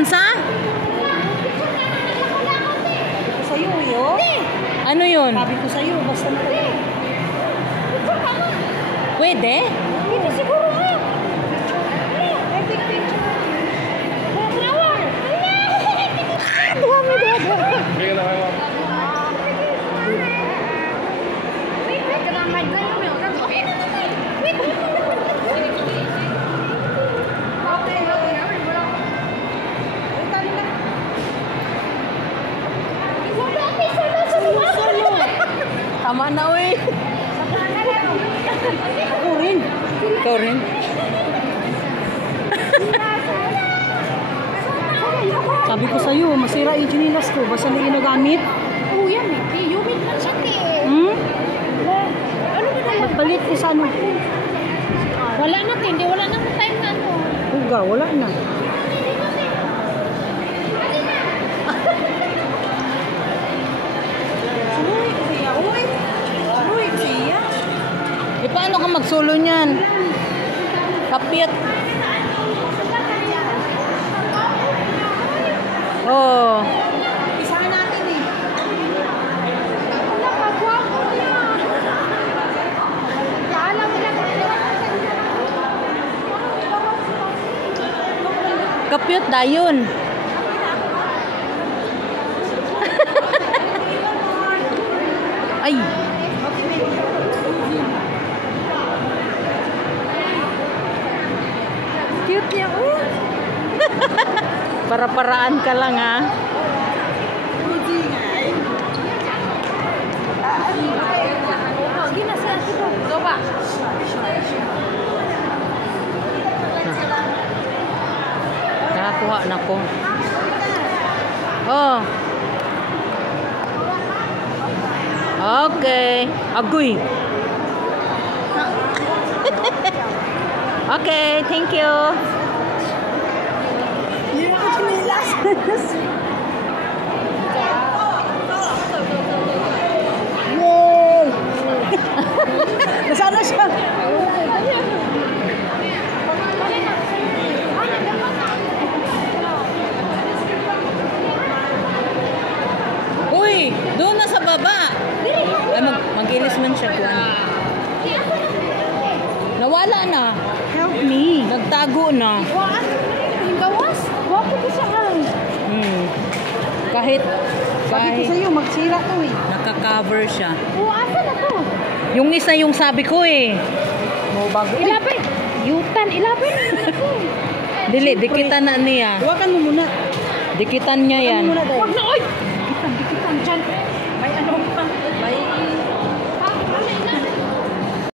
Unsa? Sa'yo yun? Ano yun? Sabi ko sa'yo, basta na kayo. Pwede? Pwede siguro nga. Tama na, uy. Ako rin. Ikaw rin. Sabi ko sa'yo, masira yung chinilas ko. Basta hindi ginagamit. Oh, yan eh. Humid man siya eh. Hmm? Ano ba tayo? Magpalit is ano. Wala na, hindi. Wala na time na ano. Uga, wala na. E paano ka magsulo niyan? Kapit. Oh. Isahan natin eh. Nakagwapo niya. Alam mo na Kapit dayon. Ay. cute niya. Oh. Para-paraan ka lang, ha? Coba. Nakakuha na ko. Oh. Okay. Agoy. Okay, thank you. Hindi ako chinilas. Yay! Nasaan na siya? Uy, doon na sa baba. Ay, mag-ilis man siya kuan. Nawala na. Help me. Nagtago na. Yung gawas? Wapo ko siya ang. Kahit Sabi ko sa'yo, magsira to eh. naka-cover siya. Oh, asa na to? Yung isa yung sabi ko eh. Mo bago. Ilapin. Yutan, ilapin. Dili, dikitan na niya. Huwakan mo muna. Dikitan niya yan. Huwakan mo muna dahil. Wag na, oy! Dikitan, dikitan dyan.